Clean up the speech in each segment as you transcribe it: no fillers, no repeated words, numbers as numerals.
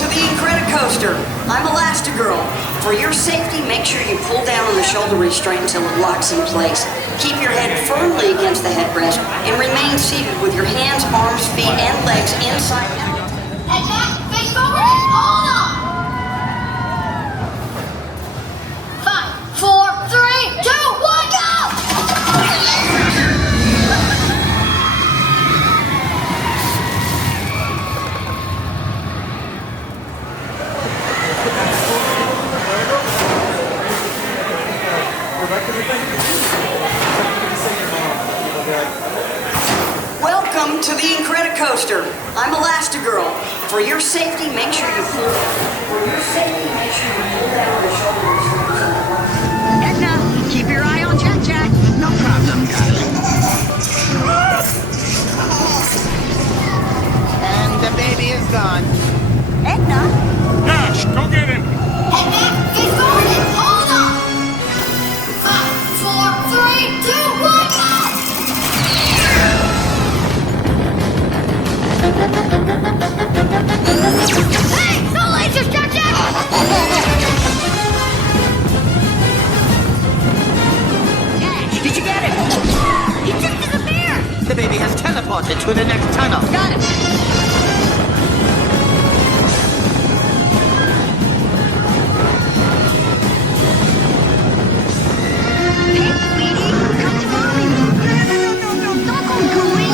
to the Incredicoaster. I'm Elastigirl. For your safety, make sure you pull down on the shoulder restraint until it locks in place. Keep your head firmly against the headrest and remain seated with your hands, arms, feet, and legs inside out. Head back, face forward, hold on! 5, 4, 3, 2, 1, go! Welcome to the Incredicoaster. I'm Elastigirl. For your safety, make sure you pull down on the shoulder restraint. Edna, keep your eye on Jack Jack. No problem, darling. And the baby is gone. Edna? Dash, go get him! Head back, face forward, hold on! 5, 4, 3, 2, 1, go! Hey! No lasers, Jack Jack! Dash, did you get him? He just disappeared! The baby has teleported to the next tunnel. Got it. Hey, sweetie, come fine. No, don't go gooey.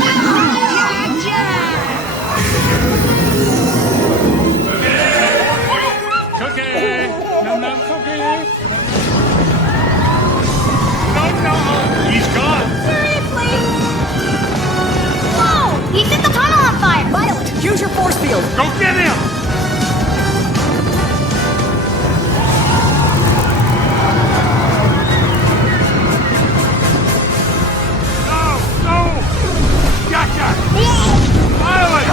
Jack Jack! Cookie! No, cookie! No, he's gone! Seriously? Whoa! He set the tunnel on fire! Violet, use your force field. Go get him! No! Jack! Violet!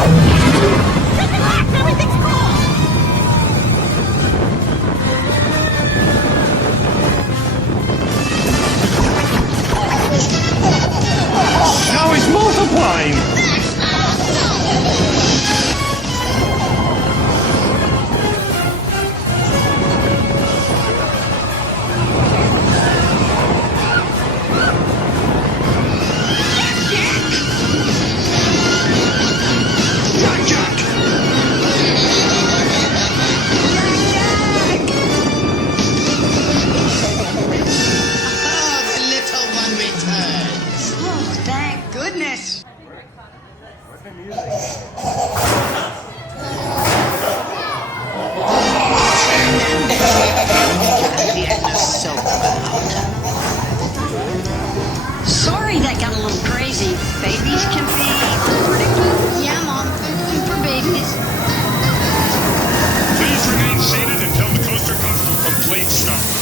Relax, everything's cool! Now he's multiplying! The little one returns. Oh, thank goodness. Edna's so proud. Sorry that got a little crazy. Babies can be unpredictable. Yeah, Mom, food for babies. Please remain seated until the coaster comes to a complete stop.